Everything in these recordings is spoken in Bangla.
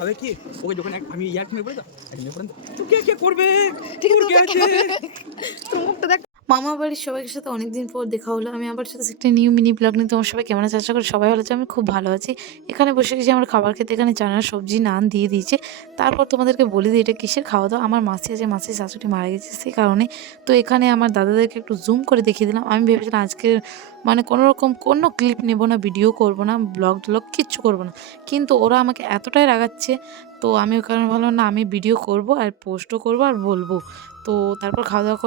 হবে কি ওকে যখন আমি ইয়ার মেরে পড়ে তো কে করবে ঠিক তোর কে আছে তোর মুখটা দেখ। মামা বাড়ির সবাইয়ের সাথে অনেকদিন পর দেখা হলো। আমি আবার সাথে একটা নিউ মিনি ব্লগ নিয়ে তোমার সবাই কেমন আছে আশা করি সবাই ভালো আছে। আমি খুব ভালো আছি। এখানে বসে গেছি আমার খাবার খেতে। এখানে চানা সবজি নান দিয়ে দিয়েছে। তারপর তোমাদেরকে বলে দিই এটা কিসের খাওয়া দাওয়া। আমার মাসি আছে, মাসির শাশুড়ি মারা গেছে সেই কারণে। তো এখানে আমার দাদাদেরকে একটু জুম করে দেখিয়ে দিলাম। আমি ভেবেছিলাম আজকে মানে কোনোরকম কোনো ক্লিপ নেব না, ভিডিও করব না, ব্লগ টলগ কিচ্ছু করব না, কিন্তু ওরা আমাকে এতটাই রাগাচ্ছে। তো আমি ওই কারণে ভাবলাম না, আমি ভিডিও করব আর পোস্টও করব আর বলবো। তো তারপর খাওয়া দাওয়া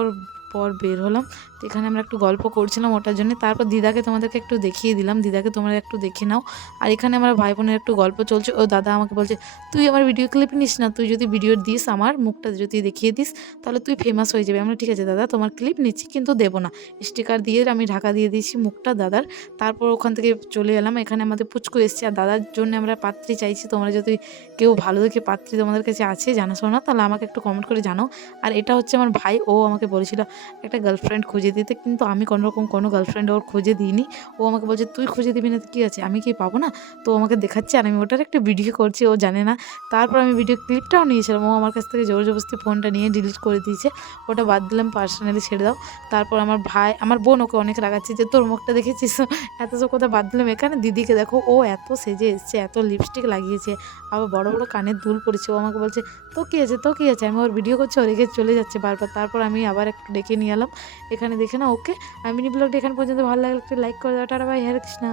পর বের হলাম। তো এখানে আমরা একটু গল্প করছিলাম ওটার জন্য। তারপর দিদাকে তোমাদেরকে একটু দেখিয়ে দিলাম, দিদাকে তোমরা একটু দেখে নাও। আর এখানে আমার ভাই বোনের একটু গল্প চলছে। ও দাদা আমাকে বলছে তুই আমার ভিডিও ক্লিপ নিস না, তুই যদি ভিডিও দিস আমার মুখটা যদি দেখিয়ে দিস তাহলে তুই ফেমাস হয়ে যাবে। আমরা ঠিক আছে দাদা তোমার ক্লিপ নিচ্ছি কিন্তু দেবো না। স্টিকার দিয়ে আমি ঢাকা দিয়ে দিয়েছি মুখটা দাদার। তারপর ওখান থেকে চলে এলাম। এখানে আমাদের পুচকু এসছে আর দাদার জন্য আমরা পাত্রী চাইছি। তোমরা যদি কেউ ভালো দেখে পাত্রী তোমাদের কাছে আছে জানাশোনা তাহলে আমাকে একটু কমেন্ট করে জানাও। আর এটা হচ্ছে আমার ভাই, ও আমাকে বলেছিল একটা গার্লফ্রেন্ড খুঁজে দিতে, কিন্তু আমি কোনোরকম কোনো গার্লফ্রেন্ড ওর খুঁজে দিইনি। ও আমাকে বলছে তুই খুঁজে দিবি না তো কী আছে, আমি কি পাবো না? তো আমাকে দেখাচ্ছে আর আমি ওটার একটা ভিডিও করছি, ও জানে না। তারপর আমি ভিডিও ক্লিপটাও নিয়েছিলাম, ও আমার কাছ থেকে জোর জবরদস্তি ফোনটা নিয়ে ডিলিট করে দিয়েছে। ওটা বাদ দিলাম, পার্সোনালি ছেড়ে দাও। তারপর আমার ভাই, আমার বোন ওকে অনেক রাগাচ্ছে যে তোর মুখটা দেখেছিস, এত সব কথা বাদ দিলাম। এখানে দিদিকে দেখো, ও এত সেজে এসছে, এত লিপস্টিক লাগিয়েছে, আবার বড় বড় কানের দুল পড়েছে। ও আমাকে বলছে তো কী আছে তো কী আছে, আমি ওর ভিডিও করছি, ও রেখে চলে যাচ্ছে বারবার। তারপর আমি আবার একটু ডেকে নিয়ে এলাম। এখানে দেখে না ওকে। আমি মিনি ব্লগটা এখানে পর্যন্ত ভালো লাগলে একটু লাইক করে দেওয়া। টাটা বাই, হরে কৃষ্ণা।